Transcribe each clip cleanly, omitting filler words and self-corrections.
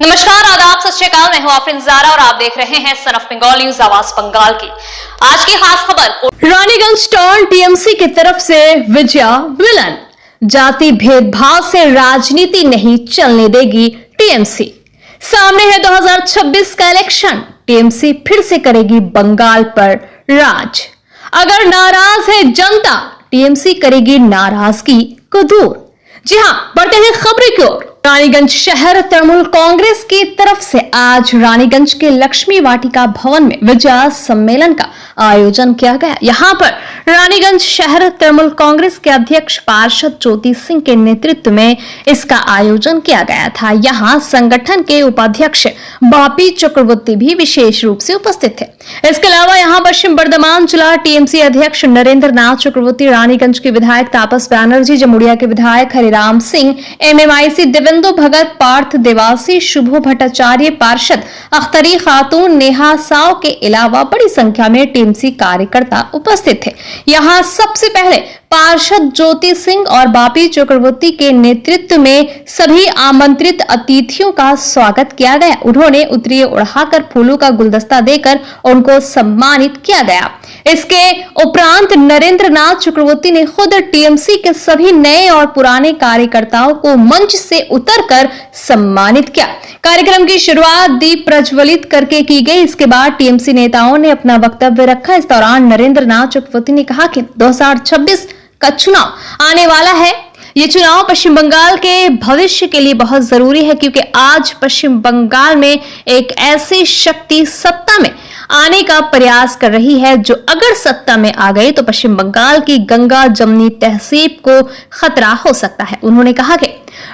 नमस्कार, आदाब, सत श्री अकाल। मैं हूं आफरीन ज़ारा और आप देख रहे हैं सन ऑफ बंगाल न्यूज, आवाज बंगाल की। आज की खास खबर, रानीगंज टाउन टीएमसी की तरफ से विजया विलन। जाति भेदभाव से राजनीति नहीं चलने देगी टीएमसी। सामने है 2026 का इलेक्शन, टीएमसी फिर से करेगी बंगाल पर राज। अगर नाराज है जनता, टीएमसी करेगी नाराजगी को दूर। जी हां, बढ़ते हैं खबरें की ओर। रानीगंज शहर तृणमूल कांग्रेस की तरफ से आज रानीगंज के लक्ष्मी वाटिका भवन में विजय सम्मेलन का आयोजन किया गया। यहां पर रानीगंज शहर तृणमूल कांग्रेस के अध्यक्ष पार्षद ज्योति सिंह के नेतृत्व में इसका आयोजन किया गया था। यहां संगठन के उपाध्यक्ष बापी चक्रवर्ती भी विशेष रूप से उपस्थित थे। इसके अलावा यहां पश्चिम बर्धमान जिला टीएमसी अध्यक्ष नरेंद्र नाथ चक्रवर्ती, रानीगंज के विधायक तापस बैनर्जी, जमुड़िया के विधायक हरिराम सिंह, एमएमआईसी देवेंदु भगत, पार्थ देवासी, शुभो भट्टाचार्य, पार्षद अख्तरी खातून, नेहा साव के अलावा बड़ी संख्या में टीएमसी कार्यकर्ता उपस्थित थे। यहां सबसे पहले पार्षद ज्योति सिंह और बापी चक्रवर्ती के नेतृत्व में सभी आमंत्रित अतिथियों का स्वागत किया गया। उन्होंने उतरिये उड़ाकर फूलों का गुलदस्ता देकर उनको सम्मानित किया गया। इसके उपरांत नरेंद्र नाथ चक्रवर्ती ने खुद टीएमसी के सभी नए और पुराने कार्यकर्ताओं को मंच से उतरकर सम्मानित किया। कार्यक्रम की शुरुआत दीप प्रज्वलित करके की गई। इसके बाद टीएमसी नेताओं ने अपना वक्तव्य रखा। इस दौरान नरेंद्र नाथ चक्रवर्ती ने कहा कि 2026 का चुनाव आने वाला है। ये चुनाव पश्चिम बंगाल के भविष्य के लिए बहुत जरूरी है, क्योंकि आज पश्चिम बंगाल में एक ऐसी शक्ति सत्ता में आने का प्रयास कर रही है जो अगर सत्ता में आ गई तो पश्चिम बंगाल की गंगा जमनी तहसीब को खतरा हो सकता है। उन्होंने कहा कि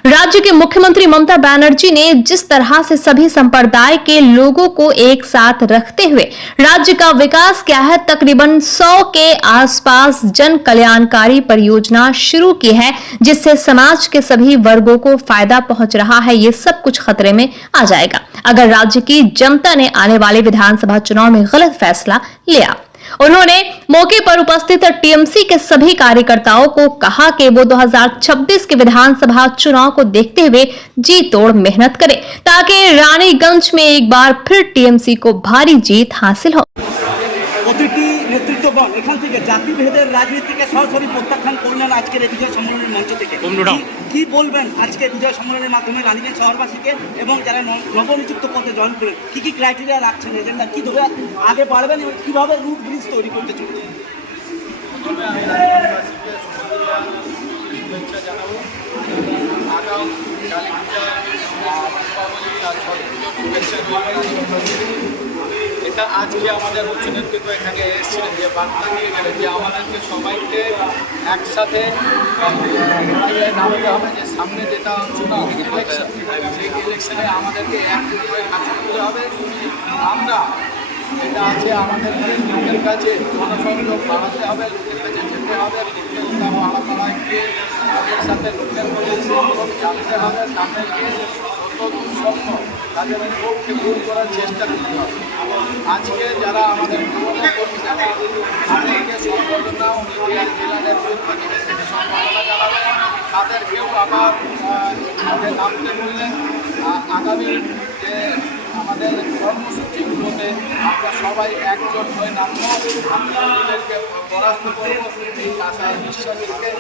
राज्य के मुख्यमंत्री ममता बनर्जी ने जिस तरह से सभी संप्रदाय के लोगों को एक साथ रखते हुए राज्य का विकास किया है, तकरीबन 100 के आसपास जन कल्याणकारी परियोजना शुरू की है, जिससे समाज के सभी वर्गों को फायदा पहुंच रहा है। ये सब कुछ खतरे में आ जाएगा अगर राज्य की जनता ने आने वाले विधानसभा चुनाव में गलत फैसला लिया। उन्होंने मौके पर उपस्थित टीएमसी के सभी कार्यकर्ताओं को कहा कि वो 2026 के विधानसभा चुनाव को देखते हुए जी तोड़ मेहनत करें, ताकि रानीगंज में एक बार फिर टीएमसी को भारी जीत हासिल हो। নেতৃত্বগণ এখান থেকে জাতিভেদের রাজনীতিকে সরাসরি প্রত্যাখ্যান করলেন আজকের এই বিজয় সম্মেলনের মঞ্চ থেকে। কি বলবেন আজকে বিজয় সম্মেলনের মাধ্যমে রানীগঞ্জ শহরবাসীকে এবং যারা নবনিযুক্ত পদে জয়েন করেন, কি কি ক্রাইটেরিয়া রাখছেন, এজেন্ডা কি ধরে আগে বাড়বেন এবং কিভাবে রুট ব্রিজ তৈরি করতে চলেছেন? এটা আজকে আমাদের উচ্চ নেতৃত্ব এখানে এসেছিলেন যে বার্তা নিয়ে গেলেন যে আমাদেরকে সবাইকে একসাথে নামতে হবে, যে সামনে যেটা চুনাও ইলেকশন, সেই ইলেকশনে আমাদেরকে একদিন করে কাজ করতে হবে। আমরা এটা আছে আমাদেরকে লোকের কাছে জনসংযোগ বাড়াতে হবে, লোকের কাছে যেতে হবে, পাড়া পাড়ায় গিয়ে তাদের সাথে লোকের মধ্যে জানতে হবে, তাদেরকে যতদূর সম্ভব তাদের পক্ষে দূর করার চেষ্টা করতে হবে। আজকে যারা আমাদের পুরনো কর্মী তাদেরকে সম্বর্ধনা জেলাদের সম্বর্ধনা জানাবে, তাদেরকেও আবার নামতে বললেন। আগামী যে আমাদের কর্মসূচিগুলোতে আমরা সবাই একজোট হয়ে নামব, আমরা নিজেদেরকে পরাস্ত করব এই আশায় বিশ্বাস রেখে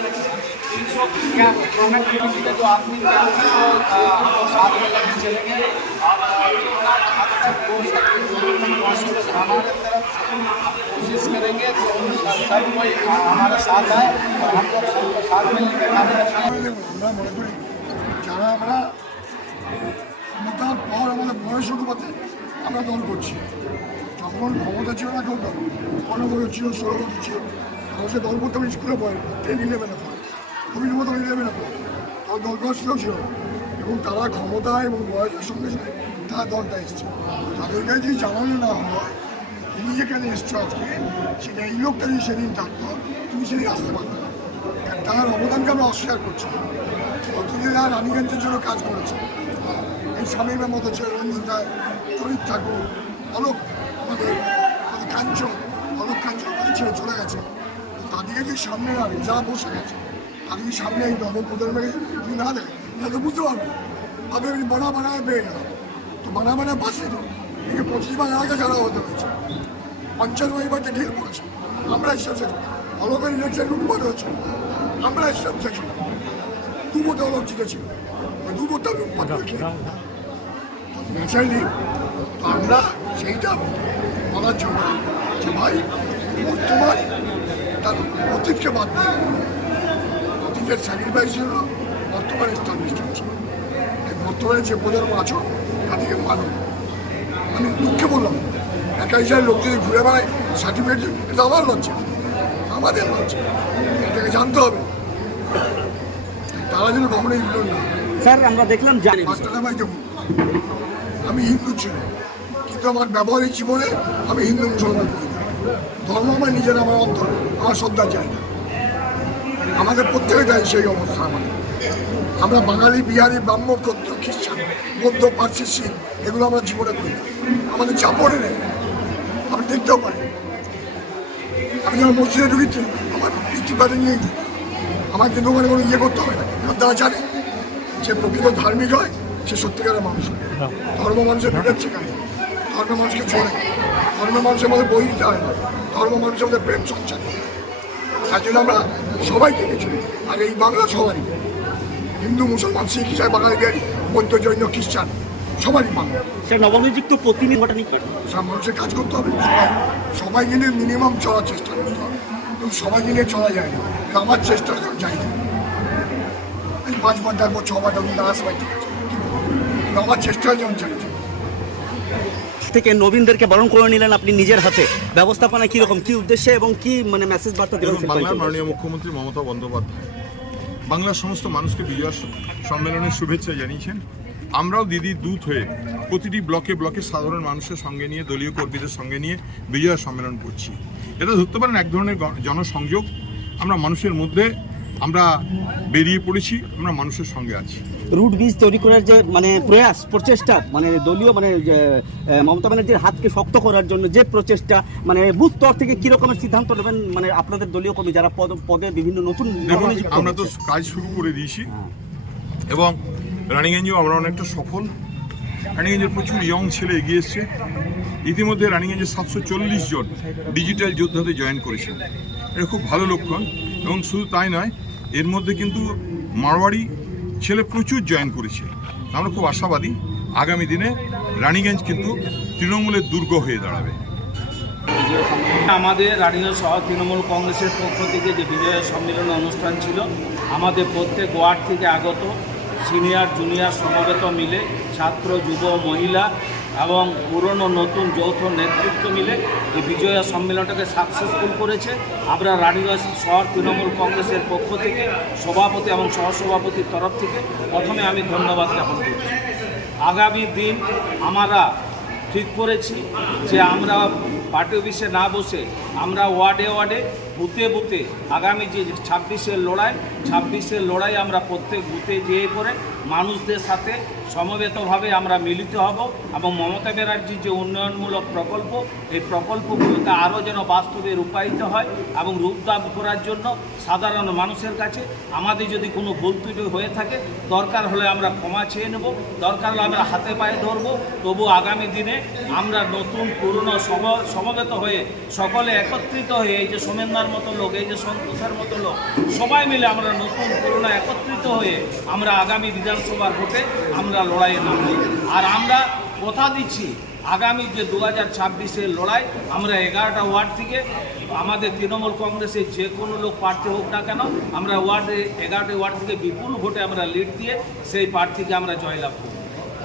जो आदमी साथ में लगे चलेंगे हमारे तरफ कोशिश करेंगे तो सब कोई हमारे साथ आए और हम लोग सबको साथ में लेकर যারা আমরা ক্ষমতার পর আমাদের বয়স অনুপাতে আমরা দল করছি। যখন ক্ষমতা ছিল না কেউ দল 15 বছর ছিল, 16 বছর ছিল, তখন সে দল করতে আমি স্কুলে পড়ে 10-11 পড়ে, তুমি মতো 11 পড়ে, তখন দল করার সুযোগ ছিল না। এবং তারা ক্ষমতা এবং বয়সের সঙ্গে সঙ্গে তারা দলটা এসছে। তাদেরকে যদি জানানো না হয় তুমি যেখানে এসছো আজকে, সেটা এই লোকটা যদি সেদিন থাকতো তুমি সেদিন আসতে পারতো না। তার অবদানকে আমরা অস্বীকার করছি। অতদিন আর রানীগঞ্জের জন্য কাজ করেছে, এই স্বামীর মতো ছিল, রঞ্জিত রায়, তরিত ঠাকুর, অলোক, আমাদের কাঞ্চন, অলোক কাঞ্চন আমাদের ছেড়ে চলে গেছে। তাদেরকে যদি সামনে না নেই, যারা বসে গেছে তাদেরকে সামনে এই নবপ্রজন্মকে যদি না দেয়, তাহলে বুঝতে পারবো ভাবে বড়া বানায় পেয়ে গেল। তো মানে বাসে তো একে 25 বার আগে যারা হতে হয়েছে 55 বারতে ঢিল পড়েছে। আমরা এসেছি অলকের ইলেকশন লুটপাট হয়েছে, আমরা এসেছি 2 ভোটে অলক জিতেছিল, 2 ভোটটা লুটপাট হয়েছে। তো ন্যাচারালি আমরা সেইটা বলার জন্য যে ভাই বর্তমান তার অতীতকে বাদ দিয়ে অতীতের স্যাক্রিফাইস জন্য বর্তমানে এস্টাবলিশড হচ্ছে। এই বর্তমানে যে প্রজন্ম আছো তাদেরকে মানো। আমি দুঃখে বললাম একা হিসাবে লোক যদি ঘুরে বেড়ায় সার্টিফিকেট, এটা আমার লজ্জা, আমাদের লজ্জা, এটাকে জানতে হবে। তারা যেন কখনোই ইগনোর না। স্যার আমরা দেখলাম মাস্টারদা ভাই দেখুন, আমি হিন্দু ছিলাম কিন্তু আমার ব্যবহারিক জীবনে আমি হিন্দু মুসলমান করি না। ধর্ম আমার নিজের, আমার অন্তর, আমার শ্রদ্ধার জায়গা। আমাদের প্রত্যেকে দেয় সেই অবস্থা। আমাদের আমরা বাঙালি, বিহারি, ব্রাহ্ম, ক্ষত্র, খ্রিস্টান, বৌদ্ধ, পার্সি, শিখ এগুলো আমরা জীবনে করি না। আমাদের চাপড়ে নেই, আপনি দেখতেও পারেন। আমি যখন মসজিদে ঢুকিতে আমার ইতিবাদে নিয়েই ঢুকি, আমার কিন্তু ওখানে কোনো ইয়ে করতে হবে না। কারণ তারা জানে যে প্রকৃত ধার্মিক হয় সে সত্যিকারের মানুষ হয়। ধর্ম মানুষের বিভেদ শেখায়, ধর্ম মানুষকে চলে, ধর্ম মানুষের মধ্যে বই দিতে হয় না, ধর্ম মানুষের মধ্যে প্রেম সঞ্চার। তার জন্য আমরা সবাইকে গেছি, আর এই বাংলা সবাই, হিন্দু, মুসলমান, শিখ, ইসাই, বাঙালি, বিহারি, বৌদ্ধ, জৈন, খ্রিস্টান সবারই বাংলা। স্যার নবনিযুক্ত প্রতিনিধি সব মানুষের কাজ করতে হবে, সবাইকে নিয়ে মিনিমাম চলার চেষ্টা করতে হবে। এবং সবাইকে নিয়ে চলা যায় না, এটা আমার চেষ্টা যাই না। 5 বার ডাকবো, 6 বার ডাকবো, 10 বার, ঠিক আছে, কিন্তু আমার চেষ্টা যেমন চাইছে। থেকে নবীনদেরকে বরণ করে নিলেন আপনি নিজের হাতে, ব্যবস্থাপনা কিরকম, কি উদ্দেশ্যে এবং কি মানে মেসেজ বার্তা দেবেন? বাংলার মাননীয় মুখ্যমন্ত্রী মমতা বন্দ্যোপাধ্যায় বাংলার সমস্ত মানুষকে বিজয় সম্মেলনের শুভেচ্ছা জানিয়েছেন। আমরাও দিদির দূত হয়ে প্রতিটি ব্লকে ব্লকে সাধারণ মানুষের সঙ্গে নিয়ে, দলীয় কর্মীদের সঙ্গে নিয়ে বিজয় সম্মেলন করছি। এটা ধরতে পারেন এক ধরনের জনসংযোগ। আমরা মানুষের মধ্যে আমরা বেরিয়ে পড়েছি, আমরা মানুষের সঙ্গে আছি। রুট ব্রিজ তৈরি করার যে মানে প্রয়াস, প্রচেষ্টা, মানে দলীয় মানে মমতা ব্যানার্জির হাতকে শক্ত করার জন্য যে প্রচেষ্টা, মানে বুথ স্তর থেকে কি রকমের সিদ্ধান্ত নেবেন মানে আপনাদের দলীয় কর্মী যারা পদে বিভিন্ন নতুন? আমরা তো কাজ শুরু করে দিয়েছি এবং রানিগঞ্জেও আমরা অনেকটা সফল। রানিগঞ্জের প্রচুর ইয়ং ছেলে এগিয়ে এসছে। ইতিমধ্যে রানিগঞ্জের 740 জন ডিজিটাল যোদ্ধাতে জয়েন করেছে। এটা খুব ভালো লক্ষণ। এবং শুধু তাই নয়, এর মধ্যে কিন্তু মারওয়াড়ি ছেলে প্রচুর জয়েন করেছে। আমরা খুব আশাবাদী আগামী দিনে রানিগঞ্জ কিন্তু তৃণমূলের দুর্গ হয়ে দাঁড়াবে। আমাদের রানিগঞ্জ শহর তৃণমূল কংগ্রেসের পক্ষ থেকে যে বিজয় সম্মেলন অনুষ্ঠান ছিল, আমাদের প্রত্যেক ওয়ার্ড থেকে আগত সিনিয়র জুনিয়র সমবেত মিলে ছাত্র, যুব, মহিলা এবং পুরনো নতুন যৌথ নেতৃত্ব মিলে এই বিজয়া সম্মেলনটাকে সাকসেসফুল করেছে। আমরা রানিগঞ্জ শহর তৃণমূল কংগ্রেসের পক্ষ থেকে সভাপতি এবং সহসভাপতির তরফ থেকে প্রথমে আমি ধন্যবাদ জ্ঞাপন করছি। আগামী দিন আমরা ঠিক করেছি যে আমরা পার্টি অফিসে না বসে আমরা ওয়ার্ডে ওয়ার্ডে, বুথে বুথে আগামী যে 26-এর লড়াই আমরা প্রত্যেক বুথে যেয়ে পড়ে মানুষদের সাথে সমবেতভাবে আমরা মিলিত হব এবং মমতা ব্যানার্জির যে উন্নয়নমূলক প্রকল্প, এই প্রকল্পগুলোকে আরও যেন বাস্তবে রূপায়িত হয় এবং রূপদান করার জন্য সাধারণ মানুষের কাছে আমাদের যদি কোনো ভুল ত্রুটি হয়ে থাকে, দরকার হলে আমরা ক্ষমা চেয়ে নেব, দরকার হলে আমরা হাতে পায়ে ধরবো। তবু আগামী দিনে আমরা নতুন পুরনো সমবেত হয়ে সকলে একত্রিত হয়ে, এই যে সোমেন্দার মতো লোক, এই যে সন্তোষের মতো লোক, সবাই মিলে আমরা নতুন পুরনো একত্রিত হয়ে আমরা আগামী বিধানসভার ভোটে আমরা লড়াইয়ে নামব। আর আমরা কথা দিচ্ছি আগামী যে 2026-এর লড়াই, আমরা 11টা ওয়ার্ড থেকে আমাদের তৃণমূল কংগ্রেসের যে কোনো লোক প্রার্থী হোক না কেন, আমরা 11টা ওয়ার্ড থেকে বিপুল ভোটে আমরা লিড দিয়ে সেই প্রার্থীকে আমরা জয়লাভ করব।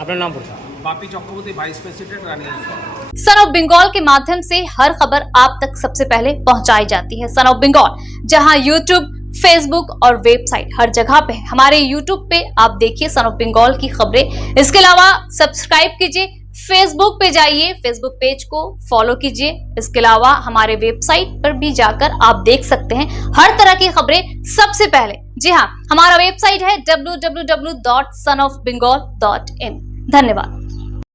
আপনার নাম বলুন। Bapi Chakraborty vice president Raniganj. Son of Bengal के माध्यम से हर खबर आप तक सबसे पहले पहुंचाई जाती है। सन ऑफ बंगाल जहां यूट्यूब, फेसबुक और वेबसाइट हर जगह पे है। हमारे यूट्यूब पे आप देखिए सन ऑफ बंगाल की खबरें। इसके अलावा सब्सक्राइब कीजिए, फेसबुक पे जाइए, फेसबुक पेज को फॉलो कीजिए। इसके अलावा हमारे वेबसाइट पर भी जाकर आप देख सकते हैं हर तरह की खबरें सबसे पहले। जी हाँ, हमारा वेबसाइट है www.sonofbengal.in। धन्यवाद।